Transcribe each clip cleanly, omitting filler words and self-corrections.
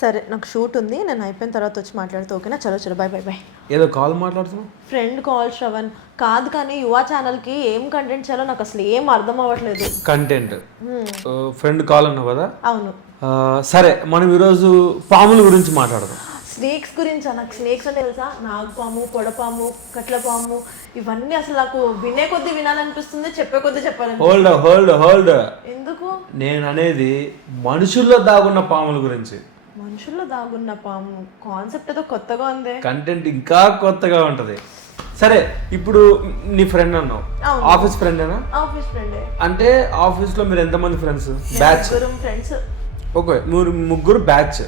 సరే నాకు షూట్ ఉంది, నేను అయిపోయిన తర్వాత వచ్చి మాట్లాడుతూ. ఓకేనా? చలో చలో, బాయ్ బాయ్ బాయ్. ఏదో కాల్ మాట్లాడుతున్నావు? Friend call Shravan. కాదు కానీ యువ ఛానల్కి ఏం కంటెంట్ చేయాలో నాకు అసలు ఏం అర్థం అవ్వట్లేదు. కంటెంట్ ఫ్రెండ్ కాల్ అన్నావు కదా? అవును. సరే, మనం ఈరోజు పాముల గురించి మాట్లాడదాం. స్నేక్స్ గురించి. నాకు స్నేక్స్ అంటే తెలుసా? నాగుపాము, పొడపాము, కట్లపాము, ఇవన్నీ అసలు నాకు వినే కొద్దీ వినాలనిపిస్తుంది, చెప్పే కొద్దీ చెప్పాలని. హోల్డ్. ఎందుకు? నేను అనేది మనుషుల్లో దాగున్న పాముల గురించి. మనుషుల్లో దాగున్న పాము కాన్సెప్ట్ ఏదో కొత్తగా ఉంది. కంటెంట్ ఇంకా కొత్తగా ఉంటది. సరే, ఇప్పుడు నీ ఫ్రెండ్ అన్నావు, ఆఫీస్ ఫ్రెండేనా? ఆఫీస్ ఫ్రెండే. అంటే ఆఫీస్ లో మీరు ఎంతమంది ఫ్రెండ్స్? Batch friends. ఓకే, మీరు ముగ్గురు బ్యాచ్.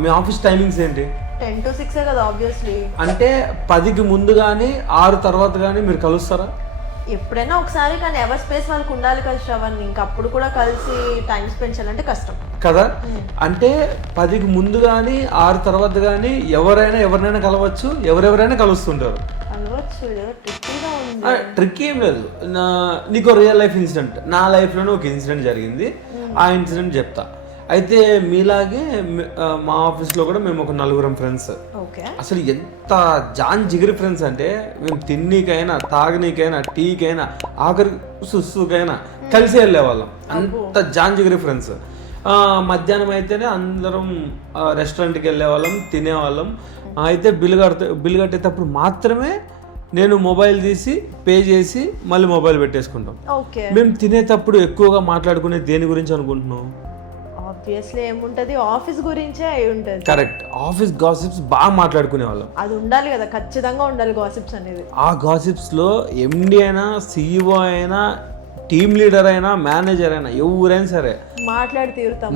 మీ ఆఫీస్ టైమింగ్స్ ఏంటి? 10 to 6 కదా ఆబ్వియస్లీ. అంటే 10కి ముందు కానీ 6 తర్వాత కానీ మీరు కలుస్తారా? ఎప్పుడైనా ఒకసారి, కానీ ఎవరి స్పేస్ వాళ్ళకి ఉండాలి కదా శ్రవణ్. ఇంకా అప్పుడు కూడా కలిసి టైం స్పెండ్ చేయాలంటే కష్టం కదా. అంటే 10కి ముందు కానీ 6 తర్వాత కానీ ఎవరినైనా కలవచ్చు, ఎవరెవరైనా కలుస్తుంటారు. ట్రిక్ ఏం లేదు. నీకు రియల్ లైఫ్ ఇన్సిడెంట్, నా లైఫ్లోనే ఒక ఇన్సిడెంట్ జరిగింది. ఆ ఇన్సిడెంట్ చెప్తా. అయితే మీలాగే మా ఆఫీస్లో కూడా మేము ఒక 4 ఫ్రెండ్స్. అసలు ఎంత జాన్ జిగిరి ఫ్రెండ్స్ అంటే, మేము తిన్నీకైనా, తాగనీకైనా, టీకైనా, ఆఖరి సుస్సుకైనా కలిసి వెళ్ళేవాళ్ళం. అంత జాన్ జిగిరి ఫ్రెండ్స్. మధ్యాహ్నం అయితేనే అందరం రెస్టారెంట్కి వెళ్ళేవాళ్ళం, తినేవాళ్ళం. అయితే బిల్లు కట్టేటప్పుడు మాత్రమే నేను మొబైల్ తీసి పే చేసి మళ్ళీ మొబైల్ పెట్టేసుకుంటాం. మేము తినేటప్పుడు ఎక్కువగా మాట్లాడుకునే దేని గురించి అనుకుంటున్నాం? ఆబ్వియస్లీ ఏముంటది, ఆఫీస్ గురించే అయి ఉంటది. కరెక్ట్, ఆఫీస్ గాసిప్స్ బాగా మాట్లాడుకునే వాళ్ళం. అది ఉండాలి కదా, ఖచ్చితంగా ఉండాలి గాసిప్స్ అనేది. ఆ గాసిప్స్ లో ఎండి అయినా, సిఇఓ అయినా, టీమ్ లీడర్ అయినా, మేనేజర్ అయినా, ఎవరైనా సరే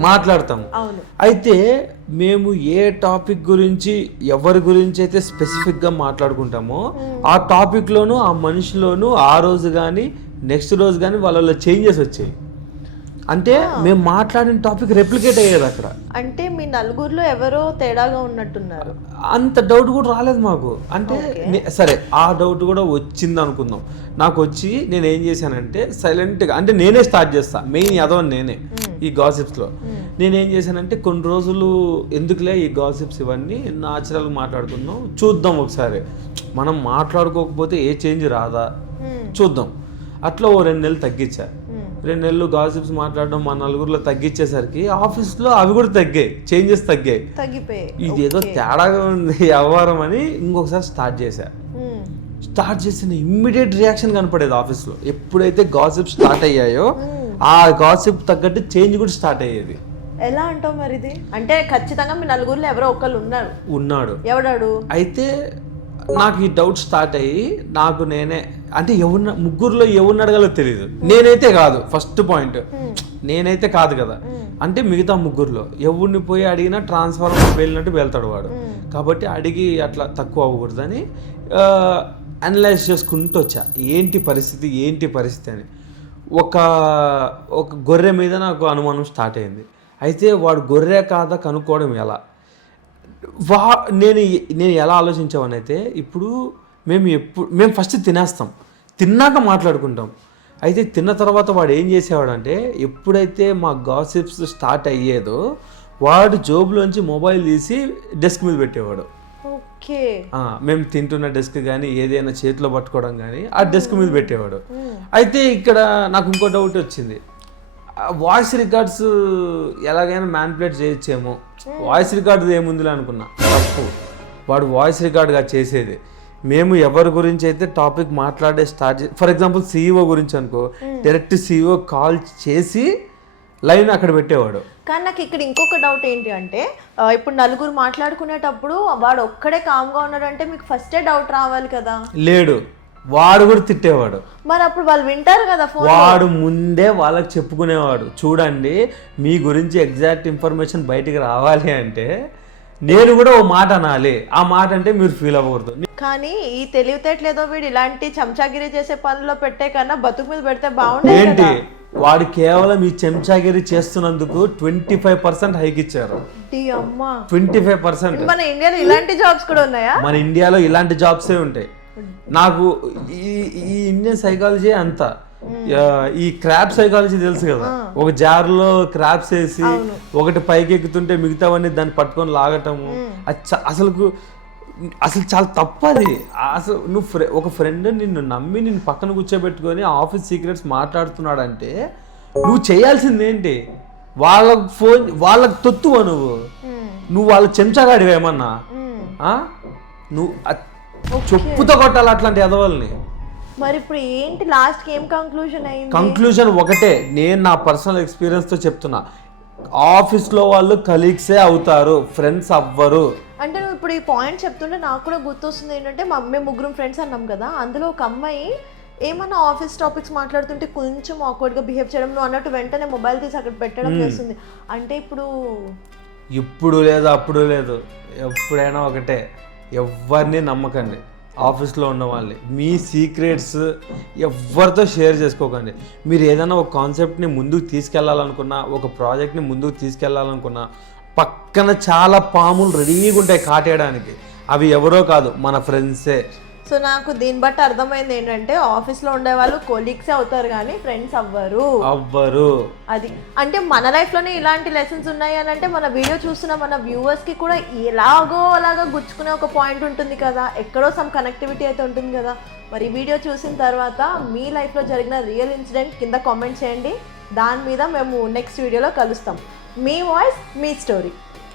మాట్లాడతాం. అవును. అయితే మేము ఏ టాపిక్ గురించి, ఎవరి గురించి అయితే స్పెసిఫిక్ గా మాట్లాడుకుంటామో ఆ టాపిక్ లోను, ఆ మనిషిలోను ఆ రోజు కానీ నెక్స్ట్ రోజు కానీ వాళ్ళ చేంజెస్ వచ్చాయి. అంటే మేము మాట్లాడిన టాపిక్ రెప్లికేట్ అయ్యేది అక్కడ. అంటే మీ నలుగురిలో ఎవరో తేడాగా ఉన్నట్టున్నారు. అంత డౌట్ కూడా రాలేదు మాకు. అంటే సరే, ఆ డౌట్ కూడా వచ్చింది అనుకుందాం. నాకు వచ్చి నేను ఏం చేశానంటే సైలెంట్గా, అంటే నేనే స్టార్ట్ చేస్తా, మెయిన్ యాదవ్ నేనే ఈ గాసిప్స్లో. నేనేం చేశానంటే కొన్ని రోజులు ఎందుకులే ఈ గాసిప్స్ ఇవన్నీ, న్యాచురల్గా మాట్లాడుకుందాం, చూద్దాం ఒకసారి. మనం మాట్లాడుకోకపోతే ఏ చేంజ్ రాదా చూద్దాం. అట్లా ఓ 2 నెలలు తగ్గించా. 2 నెలలు గాసిప్స్ మాట్లాడడం మా నలుగురిలో తగ్గించేసరికి ఆఫీస్లో అవి కూడా తగ్గాయి, చేంజెస్ తగ్గిపోయాయి. ఇది ఏదో తేడాగా ఉంది వ్యవహారం అని ఇంకొకసారి స్టార్ట్ చేసిన ఇమ్మీడియట్ రియాక్షన్ కనపడేది ఆఫీస్లో. ఎప్పుడైతే గాసిప్ స్టార్ట్ అయ్యాయో ఆ గాసిప్ తగ్గట్టు చేంజ్ కూడా స్టార్ట్ అయ్యేది. ఎలా అంటావు మరి ఇది? అంటే ఖచ్చితంగా మీ నలుగురిలో ఎవరో ఒకళ్ళు ఉన్నాడు. ఎవడాడు? అయితే నాకు ఈ డౌట్ స్టార్ట్ అయ్యి నాకు నేనే, అంటే ముగ్గురులో ఎవరిని అడగాలో తెలియదు. నేనైతే కాదు, ఫస్ట్ పాయింట్ నేనైతే కాదు కదా. అంటే మిగతా ముగ్గురులో ఎవరిని పోయి అడిగినా ట్రాన్స్ఫార్మర్ వెళ్ళినట్టు వెళ్తాడు వాడు. కాబట్టి అడిగి అట్లా తక్కువ అవ్వకూడదని అనలైజ్ చేసుకుంటూ వచ్చా, ఏంటి పరిస్థితి అని. ఒక గొర్రె మీద నాకు అనుమానం స్టార్ట్ అయింది. అయితే వాడు గొర్రె కాదా కనుక్కోవడం ఎలా? నేను ఎలా ఆలోచించామనైతే, ఇప్పుడు మేము ఫస్ట్ తినేస్తాం, తిన్నాక మాట్లాడుకుంటాం. అయితే తిన్న తర్వాత వాడు ఏం చేసేవాడంటే, ఎప్పుడైతే మా గాసిప్స్ స్టార్ట్ అయ్యేదో వాడు జోబులోంచి మొబైల్ తీసి డెస్క్ మీద పెట్టేవాడు. మేము తింటున్న డెస్క్ కానీ ఏదైనా చేతిలో పట్టుకోవడం కానీ ఆ డెస్క్ మీద పెట్టేవాడు. అయితే ఇక్కడ నాకు ఇంకో డౌట్ వచ్చింది, వాయిస్ రికార్డ్స్ ఎలాగైనా మ్యానిపులేట్ చేయొచ్చేమో. వాయిస్ రికార్డు ఏముందిలే అనుకున్నా, తప్పు. వాడు వాయిస్ రికార్డుగా చేసేది. మేము ఎవరి గురించి అయితే టాపిక్ మాట్లాడే ఫర్ ఎగ్జాంపుల్ సిఇఓ గురించి అనుకో, డైరెక్ట్ సిఇఓ కాల్ చేసి లైన్ అక్కడ పెట్టేవాడు. కానీ నాకు ఇక్కడ ఇంకొక డౌట్ ఏంటి అంటే, ఇప్పుడు నలుగురు మాట్లాడుకునేటప్పుడు వాడు ఒక్కడే కామ్గా ఉన్నాడంటే మీకు ఫస్టే డౌట్ రావాలి కదా. లేడు, వాడు కూడా తిట్టేవాడు. మరి అప్పుడు వాళ్ళు వింటారు కదా. వాడు ముందే వాళ్ళకి చెప్పుకునేవాడు, చూడండి మీ గురించి ఎగ్జాక్ట్ ఇన్ఫర్మేషన్ బయటికి రావాలి అంటే నేను కూడా ఓ మాట అనాలి, ఆ మాట అంటే మీరు ఫీల్ అవ్వకూడదు. కానీ ఈ తెలివితేటలేదో వీడు ఇలాంటి చెంచాగిరి చేసే పనిలో పెట్టే కన్నా బతుకు మీద పెడితే బాగుండేది. ఏంటి, వాడు కేవలం ఈ చెంచాగిరి చేస్తున్నందుకు 25% హైక్ ఇచ్చారు. 25%. మన ఇండియాలో ఇలాంటి జాబ్స్ కూడా ఉన్నాయా? మన ఇండియాలో ఇలాంటి జాబ్సే ఉంటాయి. నాకు ఈ ఈ ఇండియన్ సైకాలజీ అంతా ఈ క్రాప్ సైకాలజీ తెలుసు కదా, ఒక జార్లో క్రాప్స్ వేసి ఒకటి పైకి ఎక్కుతుంటే మిగతావన్నీ దాన్ని పట్టుకొని లాగటము, అసలు చాలా తప్పది. అసలు నువ్వు ఒక ఫ్రెండ్ నిన్ను నమ్మి నిన్ను పక్కన కూర్చోబెట్టుకొని ఆఫీస్ సీక్రెట్స్ మాట్లాడుతున్నాడంటే నువ్వు చేయాల్సింది ఏంటి? వాళ్ళకి తొత్తువా నువ్వు వాళ్ళ చెంచాగాడివేమన్నా? నువ్వు చెప్పుతో కొట్టాలి అట్లాంటి ఎదవల్ని. మరి ఇప్పుడు ఏంటి లాస్ట్ ఏం కంక్లూజన్ అయింది? కంక్లూజన్ ఒకటే, నేను నా పర్సనల్ ఎక్స్పీరియన్స్ తో చెప్తున్నా, ఆఫీస్లో వాళ్ళు కలీగ్సే అవుతారు, ఫ్రెండ్స్ అవ్వరు. అంటే నువ్వు ఇప్పుడు ఈ పాయింట్ చెప్తుంటే నాకు కూడా గుర్తొస్తుంది ఏంటంటే, మేము ముగ్గురం ఫ్రెండ్స్ అన్నాం కదా, అందులో ఒక అమ్మాయి ఏమన్నా ఆఫీస్ టాపిక్స్ మాట్లాడుతుంటే కొంచెం ఆక్వర్డ్గా బిహేవ్ చేయడం, నువ్వు అన్నట్టు వెంటనే మొబైల్ తీసి అక్కడ పెట్టడం చేస్తుంది. అంటే ఇప్పుడు లేదు అప్పుడు లేదు, ఎప్పుడైనా ఒకటే, ఎవరిని నమ్మకండి. ఆఫీస్లో ఉన్న వాళ్ళని మీ సీక్రెట్స్ ఎవరితో షేర్ చేసుకోకండి. మీరు ఏదైనా ఒక కాన్సెప్ట్ని ముందుకు తీసుకెళ్లాలనుకున్నా, ఒక ప్రాజెక్ట్ని ముందుకు తీసుకెళ్లాలనుకున్నా, పక్కన చాలా పాములు రెడీగా ఉంటాయి కాటేయడానికి. అవి ఎవరో కాదు, మన ఫ్రెండ్సే. సో నాకు దీన్ని బట్టి అర్థమైంది ఏంటంటే, ఆఫీస్లో ఉండే వాళ్ళు కొలీగ్సే అవుతారు కానీ ఫ్రెండ్స్ అవ్వరు. అది అంటే మన లైఫ్లోనే ఇలాంటి లెసన్స్ ఉన్నాయి అని అంటే, మన వీడియో చూస్తున్న మన వ్యూవర్స్కి కూడా అలాగా గుచ్చుకునే ఒక పాయింట్ ఉంటుంది కదా, ఎక్కడో సమ్ కనెక్టివిటీ అయితే ఉంటుంది కదా. మరి వీడియో చూసిన తర్వాత మీ లైఫ్లో జరిగిన రియల్ ఇన్సిడెంట్ కింద కామెంట్ చేయండి. దాని మీద మేము నెక్స్ట్ వీడియోలో కలుస్తాం. మీ వాయిస్ మీ స్టోరీ.